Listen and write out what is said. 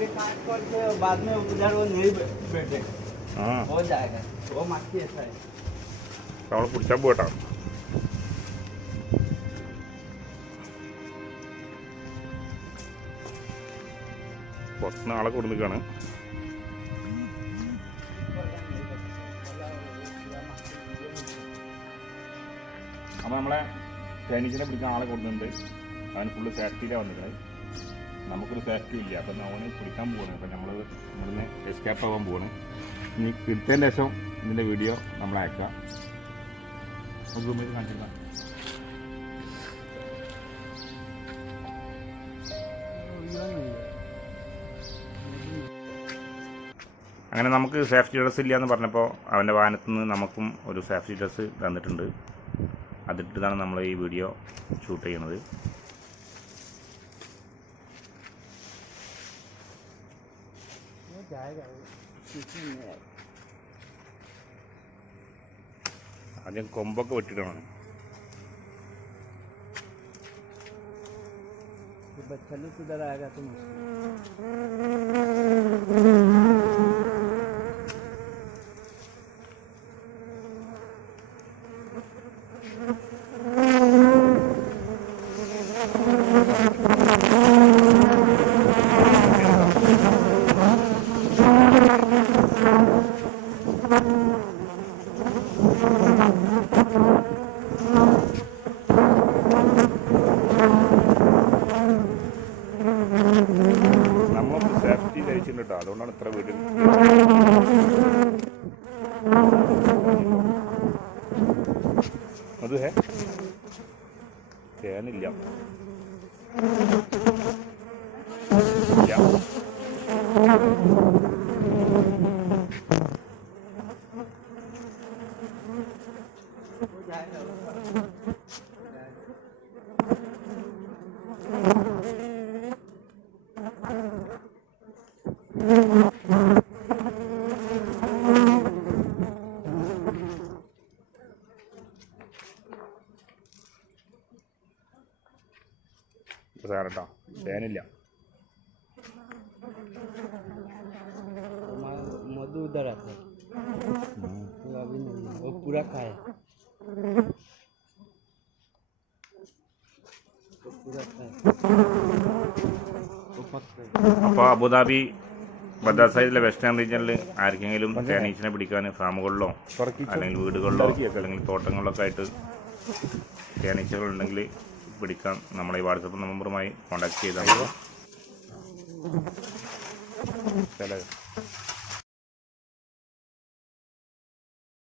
अभी काट कर बाद में उधर वो नहीं बैठे हो जाएगा वो मच्छी ऐसा है നമ്മൾ പിടിച്ചാൽ പോട്ടാ പുറത്തുനിന്ന് ആളെ കൊടുന്നിക്കാണ്. അപ്പോൾ നമ്മളെ തേനീച്ചനെ പിടിക്കാൻ ആളെ കൊടുക്കുന്നുണ്ട്. അവന് ഫുള്ള് സേഫ്റ്റിയിലാണ് വന്നിരിക്കുന്നത്. നമുക്കൊരു സേഫ്റ്റി ഇല്ല. അപ്പം അവന് പിടിക്കാൻ പോവാണ്. അപ്പം നമ്മൾ ഇവിടുന്ന് എസ്കേപ്പ് ആവാൻ പോവാണ്. ഇനി കിട്ടിയതിന് ശേഷം ഇതിൻ്റെ വീഡിയോ നമ്മൾ അയക്കാം. കാണിച്ചില്ല. അങ്ങനെ നമുക്ക് സേഫ്റ്റി ഡ്രസ്സ് ഇല്ല എന്ന് പറഞ്ഞപ്പോൾ അവൻ്റെ വാഹനത്തു നിന്ന് നമുക്കും ഒരു സേഫ്റ്റി ഡ്രസ്സ് തന്നിട്ടുണ്ട്. അതിട്ടിട്ടാണ് നമ്മൾ ഈ വീഡിയോ ഷൂട്ട് ചെയ്യുന്നത്. ആദ്യം കൊമ്പൊക്കെ വെട്ടിയിട്ടാണ്. बच्चा लोग उधर आएगा तो നമ്മളൊന്ന് സേഫ്റ്റി ധരിച്ചിട്ടുണ്ട് കേട്ടോ. അതുകൊണ്ടാണ് ഇത്ര വീട്ടിൽ അത് തേനില്ല സാറേട്ടാ തേനില്ല. मधु उधर आता है तो अभी नहीं वो पूरा खाया അപ്പോൾ അബുദാബി ബദാർ സൈഡിലെ വെസ്റ്റേൺ റീജിയനിൽ ആർക്കെങ്കിലും തേനീച്ചനെ പിടിക്കാൻ ഫാമുകളിലോ അല്ലെങ്കിൽ വീടുകളിലോ അല്ലെങ്കിൽ തോട്ടങ്ങളിലൊക്കെ ആയിട്ട് തേനീച്ചകളുണ്ടെങ്കിൽ പിടിക്കാൻ നമ്മളെ ഈ വാട്സപ്പ് നമ്പറുമായി കോൺടാക്ട് ചെയ്താൽ മതി.